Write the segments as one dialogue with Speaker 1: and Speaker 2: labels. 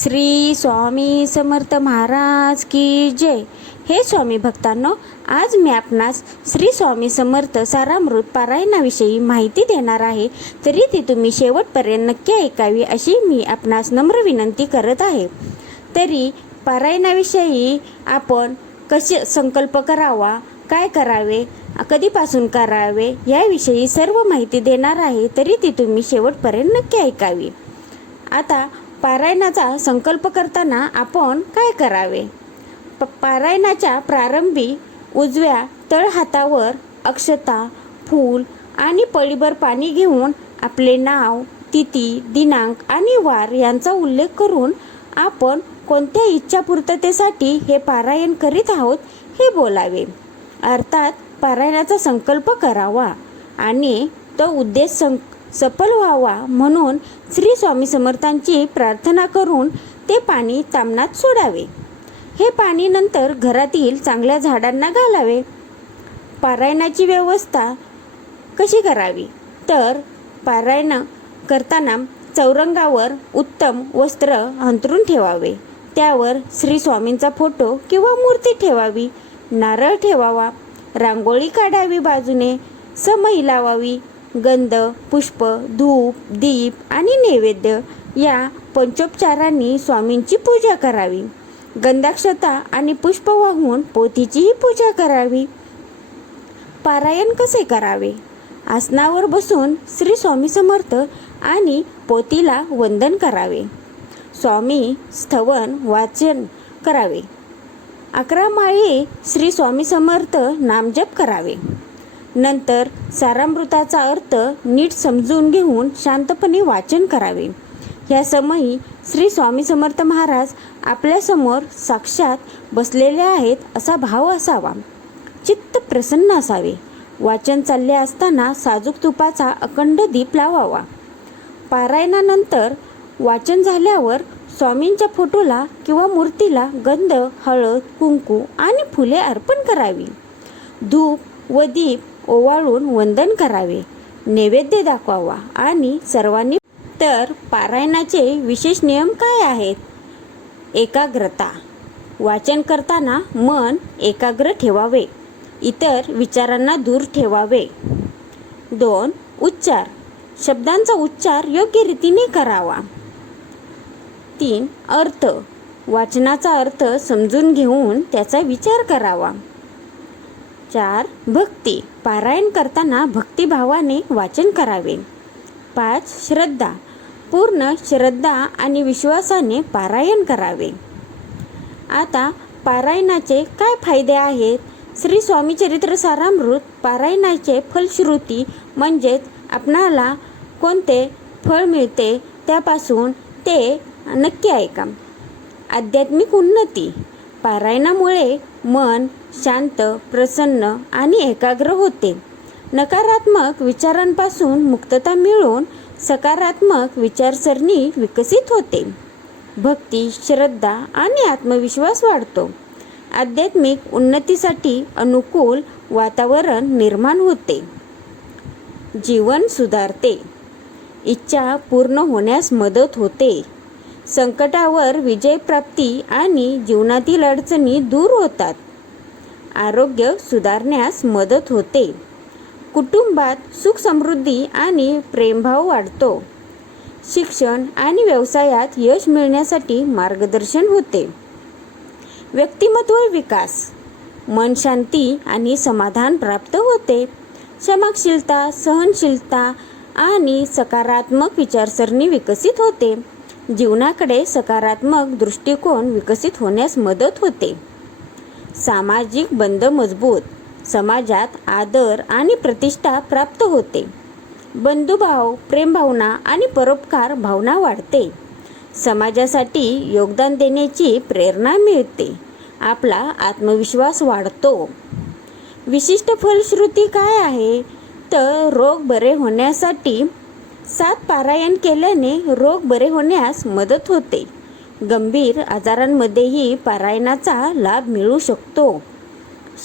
Speaker 1: श्री स्वामी समर्थ महाराज की जय. हे स्वामी भक्तांनो आज मी आपणास श्री स्वामी समर्थ सारामृत पारायणाविषयी माहिती देणार आहे. तरी ती तुम्ही शेवटपर्यंत नक्की ऐकावी अशी मी आपणास नम्र विनंती करत आहे. तरी पारायणाविषयी आपण कसे संकल्प करावा काय करावे कधीपासून करावे याविषयी सर्व माहिती देणार आहे. तरी ती तुम्ही शेवटपर्यंत नक्की ऐकावी. आता पारायणाचा संकल्प करताना आपण काय करावे? प पारायणाच्या प्रारंभी उजव्या तळहातावर अक्षता फूल आणि पळीभर पाणी घेऊन आपले नाव तिथी दिनांक आणि वार यांचा उल्लेख करून आपण कोणत्या इच्छापूर्ततेसाठी हे पारायण करीत आहोत हे बोलावे. अर्थात पारायणाचा संकल्प करावा आणि तो उद्देश सं सफल व्हावा म्हणून श्री स्वामी समर्थांची प्रार्थना करून ते पाणी तामणात सोडावे. हे पाणी नंतर घरातील चांगल्या झाडांना घालावे. पारायणाची व्यवस्था कशी करावी? तर पारायण करताना चौरंगावर उत्तम वस्त्र अंतरून ठेवावे. त्यावर श्री स्वामींचा फोटो किंवा मूर्ती ठेवावी. नारळ ठेवावा. रांगोळी काढावी बाजूने. समई लावावी. गंध पुष्प धूप दीप आणि नैवेद्य या पंचोपचारांनी स्वामींची पूजा करावी. गंधाक्षता आणि पुष्प वाहून पोथीचीही पूजा करावी. पारायण कसे करावे? आसनावर बसून श्री स्वामी समर्थ आणि पोतीला वंदन करावे. स्वामी स्थवन वाचन करावे. अकरा माळी श्री स्वामी समर्थ नामजप करावे. नंतर सारामृताचा अर्थ नीट समजून घेऊन शांतपणे वाचन करावे. ह्या समयी श्री स्वामी समर्थ महाराज आपल्यासमोर साक्षात बसलेले आहेत असा भाव असावा. चित्त प्रसन्न असावे. वाचन चालले असताना साजूक तुपाचा अखंड दीप लावावा. पारायणानंतर वाचन झाल्यावर स्वामींच्या फोटोला किंवा मूर्तीला गंध हळद कुंकू आणि फुले अर्पण करावी. धूप व दीप ओवाळून वंदन करावे. नैवेद्य दाखवावा आणि सर्वांनी तर पारायणाचे विशेष नियम काय आहेत? एकाग्रता. वाचन करताना मन एकाग्र ठेवावे. इतर विचारांना दूर ठेवावे. दोन उच्चार. शब्दांचा उच्चार योग्य रीतीने करावा. तीन अर्थ. वाचनाचा अर्थ समजून घेऊन त्याचा विचार करावा. चार भक्ती. पारायण करताना भक्तिभावाने वाचन करावे. पाच श्रद्धा. पूर्ण श्रद्धा आणि विश्वासाने पारायण करावे. आता पारायणाचे काय फायदे आहेत? श्री स्वामी चरित्र सारामृत पारायणाचे फलश्रुती म्हणजेच आपणाला कोणते फळ मिळते त्यापासून ते नक्की ऐका. आध्यात्मिक उन्नती. पारायणामुळे मन शांत प्रसन्न आणि एकाग्र होते. नकारात्मक विचारांपासून मुक्तता मिळून सकारात्मक विचारसरणी विकसित होते. भक्ती श्रद्धा आणि आत्मविश्वास वाढतो. आध्यात्मिक उन्नतीसाठी अनुकूल वातावरण निर्माण होते. जीवन सुधारते. इच्छा पूर्ण होण्यास मदत होते. संकटावर विजयप्राप्ती आणि जीवनातील अडचणी दूर होतात. आरोग्य सुधारण्यास मदत होते. कुटुंबात सुख समृद्धी आणि प्रेमभाव वाढतो. शिक्षण आणि व्यवसायात यश मिळण्यासाठी मार्गदर्शन होते. व्यक्तिमत्व विकास मन शांती आणि समाधान प्राप्त होते. क्षमाशीलता सहनशीलता आणि सकारात्मक विचारसरणी विकसित होते. जीवनाकडे सकारात्मक दृष्टिकोन विकसित होण्यास मदत होते. सामाजिक बंध मजबूत समाजात आदर आणि प्रतिष्ठा प्राप्त होते. बंधुभाव प्रेमभावना आणि परोपकार भावना वाढते. समाजासाठी योगदान देण्याची प्रेरणा मिळते. आपला आत्मविश्वास वाढतो. विशिष्ट फलश्रुती काय आहे? तर रोग बरे होण्यासाठी सात पारायण केल्याने रोग बरे होण्यास मदत होते. गंभीर आजारांमध्येही पारायणाचा लाभ मिळू शकतो.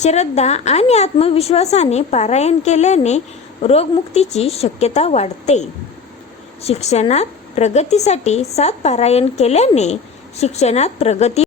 Speaker 1: श्रद्धा आणि आत्मविश्वासाने पारायण केल्याने रोगमुक्तीची शक्यता वाढते. शिक्षणात प्रगतीसाठी सात पारायण केल्याने शिक्षणात प्रगती